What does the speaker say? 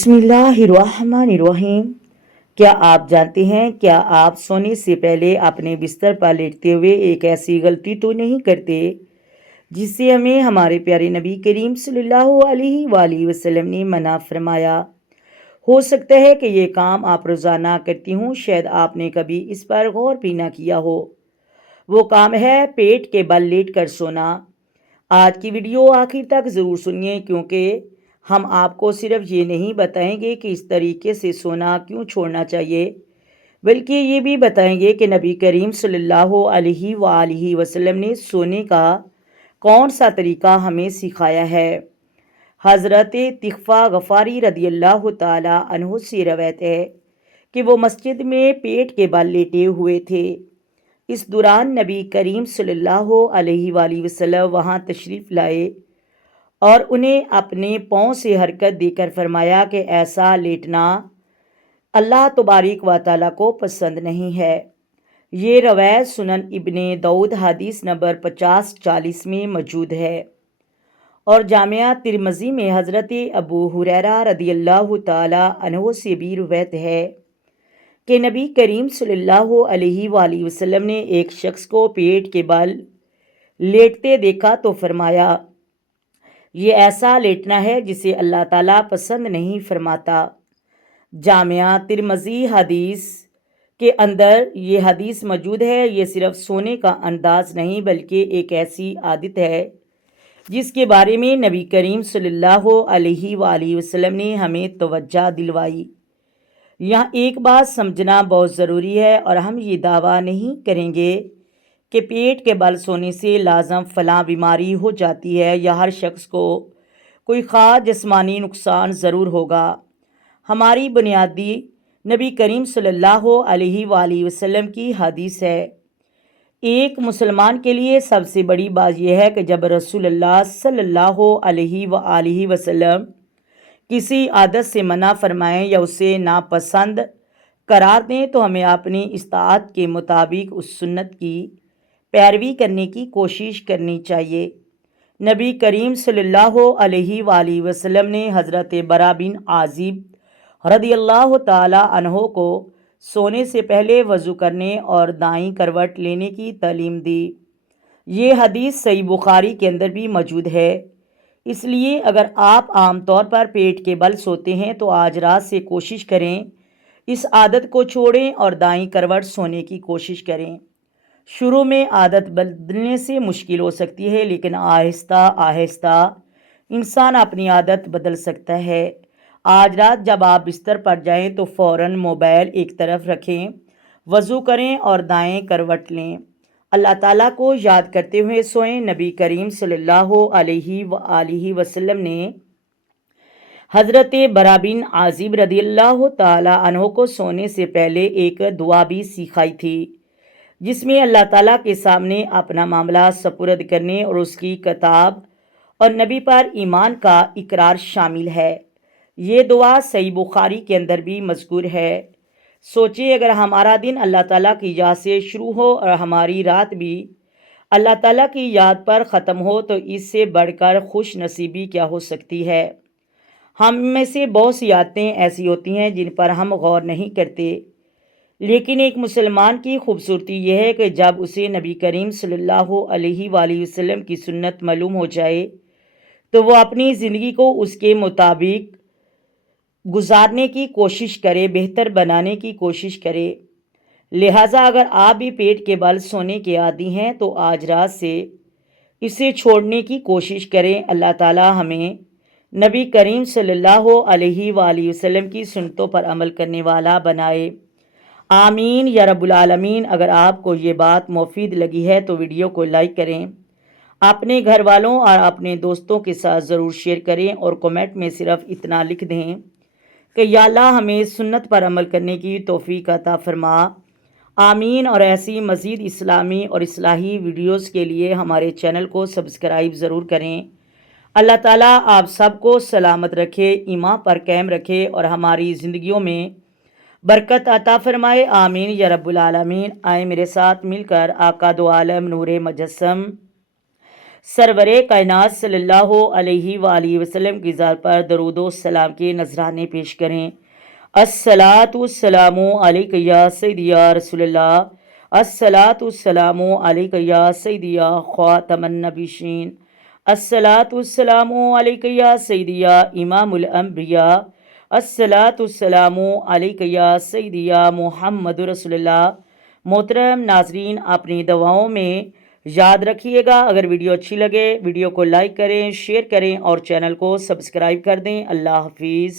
बिस्मिल्लाहिर्रहमानिर्रहीम। क्या आप जानते हैं, क्या आप सोने से पहले अपने बिस्तर पर लेटते हुए एक ऐसी गलती तो नहीं करते जिससे हमें हमारे प्यारे नबी करीम सल्लल्लाहु अलैहि वसल्लम ने मना फरमाया। हो सकता है कि ये काम आप रोज़ाना करती हूँ, शायद आपने कभी इस पर गौर भी ना किया हो। वो काम है पेट के बल लेट कर सोना। आज की वीडियो आखिर तक ज़रूर सुनिए, क्योंकि हम आपको सिर्फ ये नहीं बताएंगे कि इस तरीके से सोना क्यों छोड़ना चाहिए, बल्कि ये भी बताएंगे कि नबी करीम सल्लल्लाहु अलैहि वसल्लम ने सोने का कौन सा तरीका हमें सिखाया है। हज़रत तिग़फ़ा गफ़ारी रदियल्लाहु ताला अन्हु से रवायत है कि वो मस्जिद में पेट के बल लेटे हुए थे। इस दौरान नबी करीम सल्लल्लाहु अलैहि वसल्लम वहाँ तशरीफ़ लाए और उन्हें अपने पाँव से हरकत देकर फरमाया कि ऐसा लेटना अल्लाह तबारक व तआला को पसंद नहीं है। ये रवायत सुनन इब्ने दाऊद हदीस नंबर 50-40 में मौजूद है और जामिया तिरमिज़ी में हज़रत अबू हुरैरा रदियल्लाहु ताला अन्हु से भी रवायत है कि नबी करीम सल्लल्लाहु अलैहि वसल्लम ने एक शख्स को पेट के बल लेटते देखा तो फरमाया, ये ऐसा लेटना है जिसे अल्लाह ताला पसंद नहीं फरमाता। जामिया तिरमिज़ी हदीस के अंदर ये हदीस मौजूद है। ये सिर्फ सोने का अंदाज नहीं, बल्कि एक ऐसी आदत है जिसके बारे में नबी करीम सल्लल्लाहु अलैहि वसल्लम ने हमें तवज्जो दिलवाई। यहाँ एक बात समझना बहुत ज़रूरी है, और हम ये दावा नहीं करेंगे कि पेट के बल सोने से लाजम फ़लाँ बीमारी हो जाती है या हर शख्स को कोई ख़ास जिस्मानी नुकसान ज़रूर होगा। हमारी बुनियादी नबी करीम सल्लल्लाहु अलैहि वसल्लम की हदीस है। एक मुसलमान के लिए सबसे बड़ी बात यह है कि जब रसूलुल्लाह सल्लल्लाहु अलैहि वसल्लम किसी आदत से मना फरमाएं या उसे नापसंद करार दें तो हमें अपनी इस्ताअत के मुताबिक उस सुन्नत की पैरवी करने की कोशिश करनी चाहिए। नबी करीम सल्लल्लाहु अलैहि वसल्लम ने हज़रत बरा बिन आज़िब रदियल्लाहु ताला अन्हो को सोने से पहले वज़ू करने और दाईं करवट लेने की तालीम दी। ये हदीस सही बुखारी के अंदर भी मौजूद है। इसलिए अगर आप आम तौर पर पेट के बल सोते हैं तो आज रात से कोशिश करें इस आदत को छोड़ें और दाईं करवट सोने की कोशिश करें। शुरू में आदत बदलने से मुश्किल हो सकती है, लेकिन आहिस्ता आहिस्ता इंसान अपनी आदत बदल सकता है। आज रात जब आप बिस्तर पर जाएं तो फ़ौरन मोबाइल एक तरफ रखें, वज़ू करें और दाएं करवट लें। अल्लाह ताला को याद करते हुए सोएं। नबी करीम सल्लल्लाहु अलैहि वसल्लम ने हज़रत बरा बिन आज़िब रदियल्लाहु ताला अन्हो को सोने से पहले एक दुआ भी सिखाई थी, जिसमें अल्लाह ताला के सामने अपना मामला सपुर्द करने और उसकी किताब और नबी पर ईमान का इकरार शामिल है। ये दुआ सही बुखारी के अंदर भी मज़कूर है। सोचिए, अगर हमारा दिन अल्लाह ताला की याद से शुरू हो और हमारी रात भी अल्लाह ताला की याद पर ख़त्म हो, तो इससे बढ़कर खुश नसीबी क्या हो सकती है। हम में से बहुत सी आदतें ऐसी होती हैं जिन पर हम गौर नहीं करते, लेकिन एक मुसलमान की खूबसूरती यह है कि जब उसे नबी करीम सल्लल्लाहु अलैहि वसल्लम की सुन्नत मालूम हो जाए तो वो अपनी ज़िंदगी को उसके मुताबिक गुजारने की कोशिश करे, बेहतर बनाने की कोशिश करे। लिहाजा अगर आप भी पेट के बल सोने के आदी हैं तो आज रात से इसे छोड़ने की कोशिश करें। अल्लाह ताला हमें नबी करीम सल्लल्लाहु अलैहि वसल्लम की सुन्नतों पर अमल करने वाला बनाए। आमीन या रब्बुल आलमीन। अगर आपको ये बात मुफीद लगी है तो वीडियो को लाइक करें, अपने घर वालों और अपने दोस्तों के साथ ज़रूर शेयर करें और कमेंट में सिर्फ इतना लिख दें कि या अल्लाह हमें सुन्नत पर अमल करने की तौफीक अता फरमा। आमीन। और ऐसी मज़ीद इस्लामी और इस्लाही वीडियोस के लिए हमारे चैनल को सब्सक्राइब ज़रूर करें। अल्लाह ताला आप सबको सलामत रखे, ईमान पर कायम रखे और हमारी ज़िंदगियों में बरकत अता फरमाए। आमीन या रब्बुल आलमीन। आए मेरे साथ मिलकर आका दो आलम नूरे मुजस्सम سرور کائنات صلی اللہ علیہ وآلہ وسلم کی ذات پر درود و سلام کے نذرانے پیش کریں۔ الصلاۃ والسلام علیک یا سیدی یا رسول اللہ، الصلاۃ والسلام علیک یا سیدی یا خاتم النبیین، الصلاۃ والسلام علیک یا سیدی یا امام الانبیاء، الصلاۃ والسلام علیک یا سیدی یا محمد رسول اللہ۔ محترم ناظرین، اپنی دعاؤں میں یاد رکھیے گا۔ اگر ویڈیو اچھی لگے ویڈیو کو لائک کریں، شیئر کریں اور چینل کو سبسکرائب کر دیں۔ اللہ حافظ۔